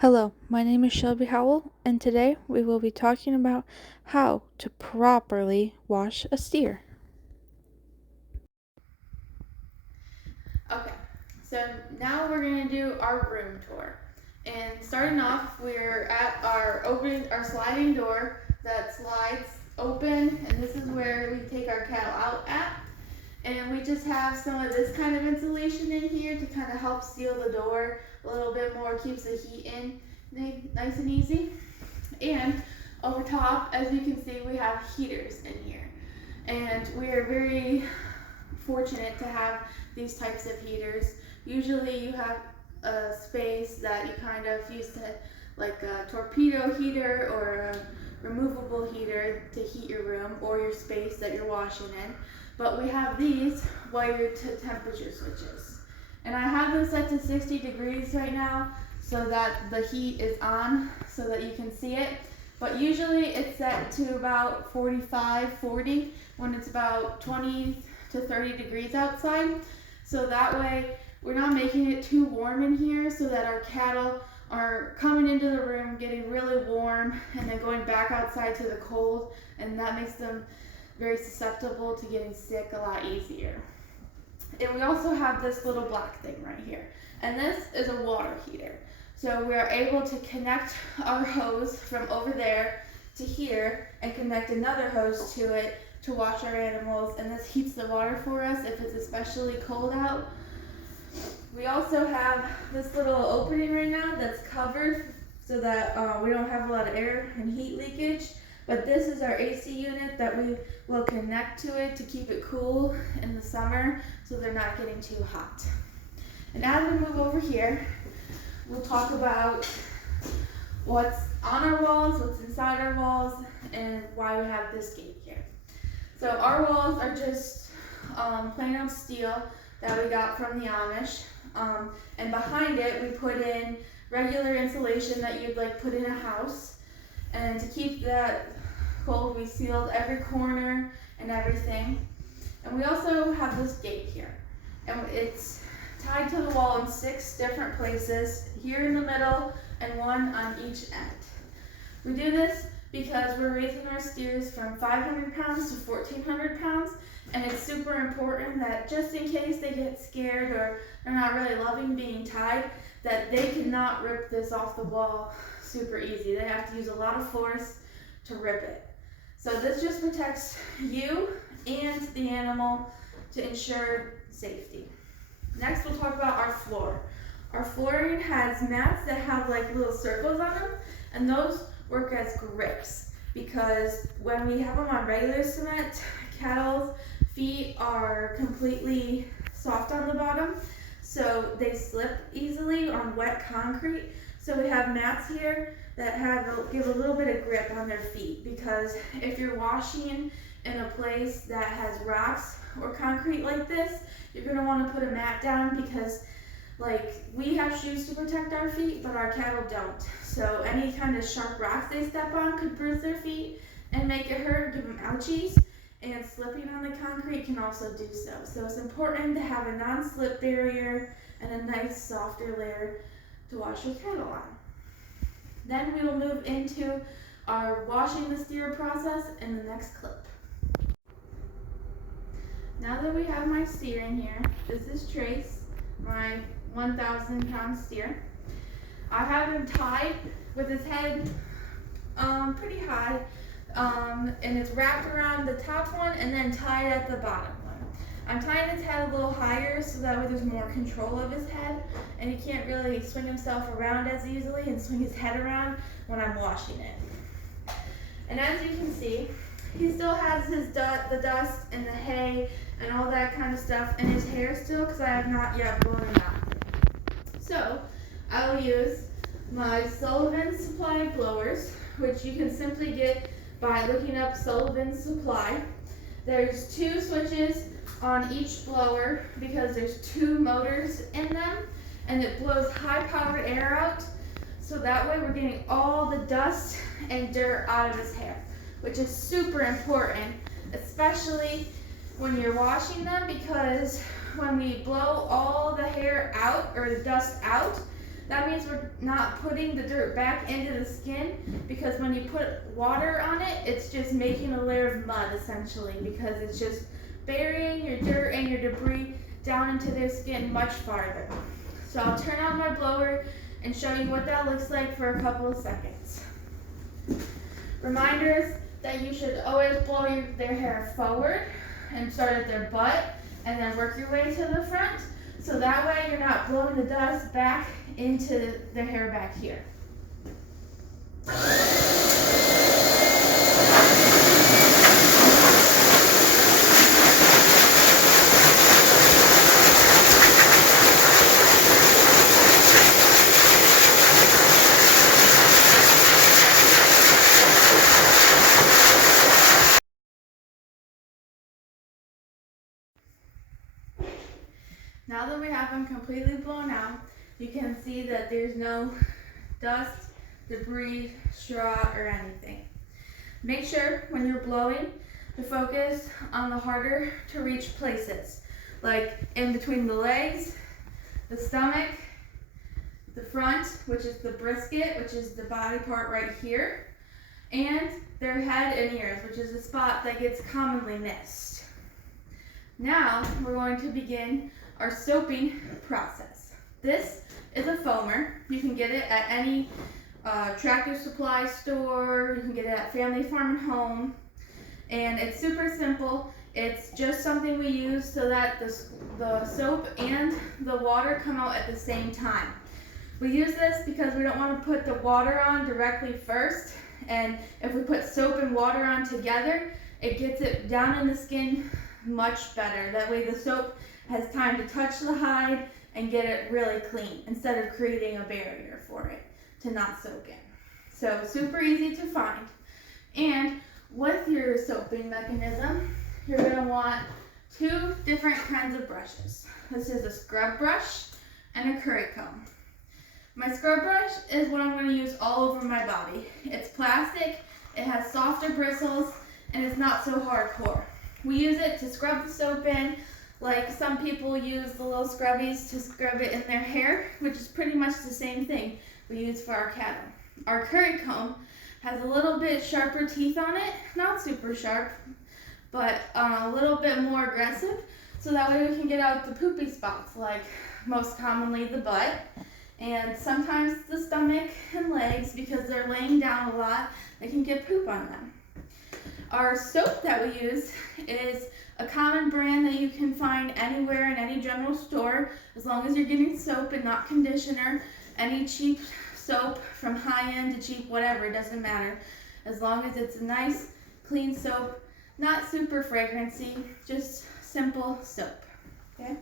Hello, my name is Shelby Howell, and today we will be talking about how to properly wash a steer. Okay, so now we're going to do our room tour. And starting off, we're at our sliding door that slides open, and this is where we take our cattle out at. And we just have some of this kind of insulation in here to kind of help seal the door a little bit more, keeps the heat in nice and easy. And over top, as you can see, we have heaters in here. And we are very fortunate to have these types of heaters. Usually you have a space that you kind of use to, like a torpedo heater or a removable heater to heat your room or your space that you're washing in. But we have these wired to temperature switches. And I have them set to 60 degrees right now so that the heat is on so that you can see it. But usually it's set to about 45, 40 when it's about 20 to 30 degrees outside. So that way we're not making it too warm in here so that our cattle are coming into the room, getting really warm, and then going back outside to the cold, and that makes them very susceptible to getting sick a lot easier. And we also have this little black thing right here, and this is a water heater. So we are able to connect our hose from over there to here and connect another hose to it to wash our animals, and this heats the water for us if it's especially cold out. We also have this little opening right now that's covered so that we don't have a lot of air and heat leakage. But this is our AC unit that we will connect to it to keep it cool in the summer so they're not getting too hot. And as we move over here, we'll talk about what's on our walls, what's inside our walls, and why we have this gate here. So our walls are just plain old steel that we got from the Amish. And behind it, we put in regular insulation that you'd like put in a house. And to keep that cold, we sealed every corner and everything. And we also have this gate here. And it's tied to the wall in 6 different places, here in the middle and one on each end. We do this because we're raising our steers from 500 pounds to 1,400 pounds, and it's super important that just in case they get scared or they're not really loving being tied, that they cannot rip this off the wall super easy. They have to use a lot of force to rip it. So this just protects you and the animal to ensure safety. Next, we'll talk about our floor. Our flooring has mats that have like little circles on them, and those work as grips because when we have them on regular cement, cattle's feet are completely soft on the bottom, so they slip easily on wet concrete. So we have mats here that give a little bit of grip on their feet, because if you're washing in a place that has rocks or concrete like this, you're going to want to put a mat down because like we have shoes to protect our feet, but our cattle don't. So any kind of sharp rocks they step on could bruise their feet and make it hurt, give them ouchies, and slipping on the concrete can also do so. So it's important to have a non-slip barrier and a nice softer layer to wash your cattle on. Then we will move into our washing the steer process in the next clip. Now that we have my steer in here, this is Trace, my 1,000 pound steer. I have him tied with his head pretty high, and it's wrapped around the top one and then tied at the bottom one. I'm tying his head a little higher so that way there's more control of his head and he can't really swing himself around as easily and swing his head around when I'm washing it. And as you can see, he still has the dust and the hay and all that kind of stuff in his hair still because I have not yet blown him out. So I will use my Sullivan Supply blowers, which you can simply get by looking up Sullivan Supply. There's 2 switches on each blower because there's 2 motors in them, and it blows high-powered air out, so that way we're getting all the dust and dirt out of his hair, which is super important, especially when you're washing them, because when we blow all the hair out or the dust out, That means we're not putting the dirt back into the skin, because when you put water on it, it's just making a layer of mud essentially, because it's just burying your dirt and your debris down into their skin much farther. So I'll turn on my blower and show you what that looks like for a couple of seconds. Reminders that you should always blow their hair forward and start at their butt and then work your way to the front. So that way you're not blowing the dust back into the hair back here. Now that we have them completely blown out, you can see that there's no dust, debris, straw, or anything. Make sure when you're blowing to focus on the harder to reach places, like in between the legs, the stomach, the front, which is the brisket, which is the body part right here, and their head and ears, which is the spot that gets commonly missed. Now we're going to begin our soaping process. This is a foamer. You can get it at any Tractor Supply store. You can get it at Family Farm and Home. And it's super simple. It's just something we use so that the soap and the water come out at the same time. We use this because we don't want to put the water on directly first. And if we put soap and water on together, it gets it down in the skin much better. That way the soap has time to touch the hide and get it really clean instead of creating a barrier for it to not soak in. So super easy to find. And with your soaping mechanism, you're going to want two different kinds of brushes. This is a scrub brush and a curry comb. My scrub brush is what I'm going to use all over my body. It's plastic, it has softer bristles, and it's not so hardcore. We use it to scrub the soap in, like some people use the little scrubbies to scrub it in their hair, which is pretty much the same thing we use for our cattle. Our curry comb has a little bit sharper teeth on it, not super sharp, but a little bit more aggressive, so that way we can get out the poopy spots, like most commonly the butt, and sometimes the stomach and legs, because they're laying down a lot, they can get poop on them. Our soap that we use is a common brand that you can find anywhere in any general store, as long as you're getting soap and not conditioner. Any cheap soap, from high end to cheap, whatever, it doesn't matter. As long as it's a nice, clean soap, not super fragrancy, just simple soap. Okay?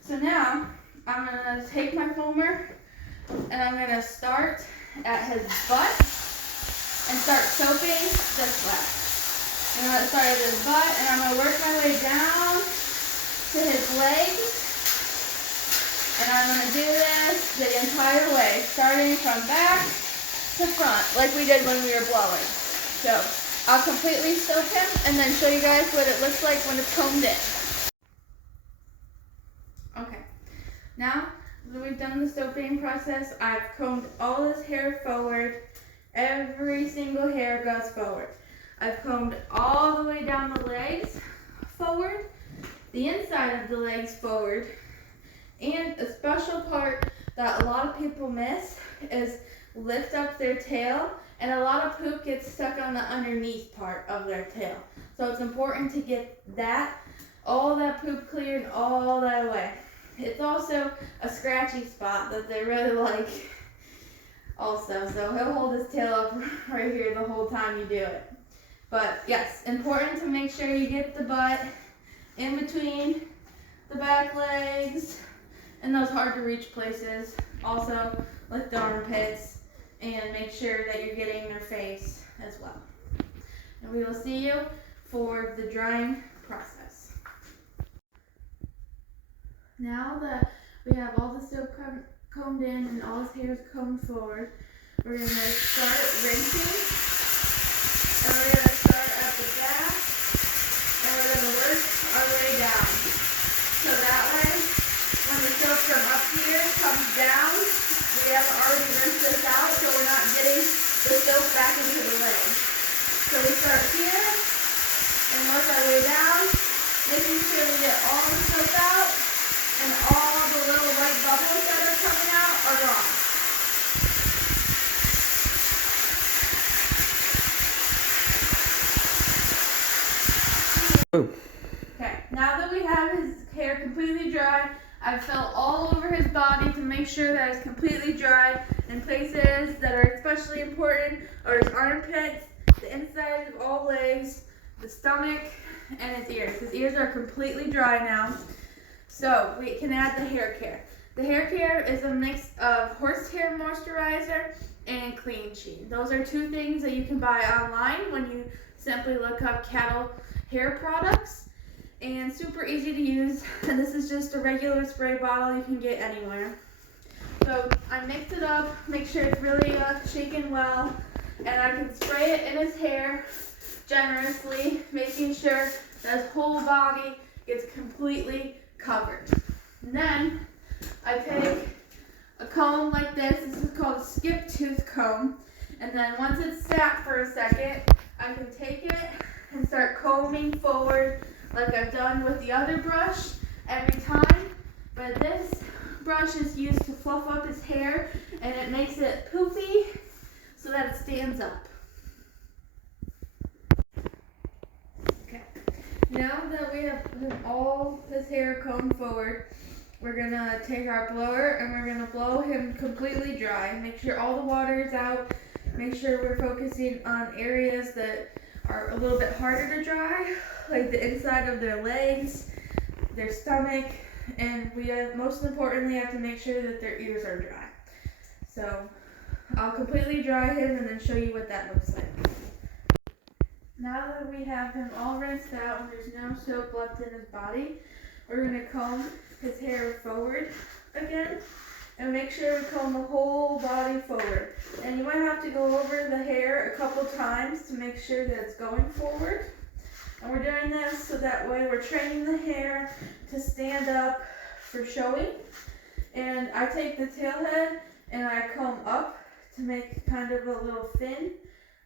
So now I'm gonna take my foamer and I'm gonna start at his butt and start soaping this way. I'm going to start at his butt, and I'm going to work my way down to his legs. And I'm going to do this the entire way, starting from back to front, like we did when we were blowing. So I'll completely soap him and then show you guys what it looks like when it's combed in. Okay, now that we've done the soaping process, I've combed all his hair forward. Every single hair goes forward. I've combed all the way down the legs forward, the inside of the legs forward, and a special part that a lot of people miss is lift up their tail, and a lot of poop gets stuck on the underneath part of their tail. So it's important to get all that poop cleared all that away. It's also a scratchy spot that they really like also, so he'll hold his tail up right here the whole time you do it. But yes, important to make sure you get the butt in between the back legs and those hard to reach places. Also, like the armpits, and make sure that you're getting their face as well. And we will see you for the drying process. Now that we have all the soap combed in and all his hair is combed forward, we're going to start rinsing. And we're going to start at the back, and we're going to work our way down. So that way, when the soap from up here comes down, we Okay, now that we have his hair completely dry, I've felt all over his body to make sure that it's completely dry. And places that are especially important are his armpits, the inside of all legs, the stomach, and his ears. His ears are completely dry now, so we can add the hair care. The hair care is a mix of horsehair moisturizer and clean sheen. Those are two things that you can buy online when you simply look up cattle hair products, and super easy to use. And this is just a regular spray bottle you can get anywhere. So I mix it up, make sure it's really shaken well, and I can spray it in his hair generously, making sure that his whole body gets completely covered. And then I take a comb like this. This is called a skip tooth comb. And then once it's sat for a second, I can take it and start combing forward like I've done with the other brush every time. But this brush is used to fluff up his hair, and it makes it poofy so that it stands up. Okay, now that we have all his hair combed forward, we're gonna take our blower and we're gonna blow him completely dry. Make sure all the water is out. Make sure we're focusing on areas that are a little bit harder to dry, like the inside of their legs, their stomach, and we most importantly have to make sure that their ears are dry. So I'll completely dry him and then show you what that looks like. Now that we have him all rinsed out and there's no soap left in his body, we're going to comb his hair forward again and make sure we comb the whole body forward. And you might have to go over the hair a couple times to make sure that it's going forward. And we're doing this so that way we're training the hair to stand up for showing. And I take the tail head and I comb up to make kind of a little fin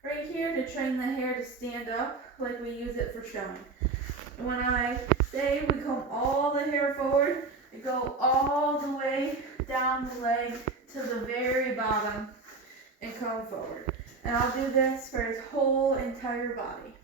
right here to train the hair to stand up like we use it for showing. When I say we comb all the hair forward, we go all the way down the leg to the very bottom and comb forward. And I'll do this for his whole entire body.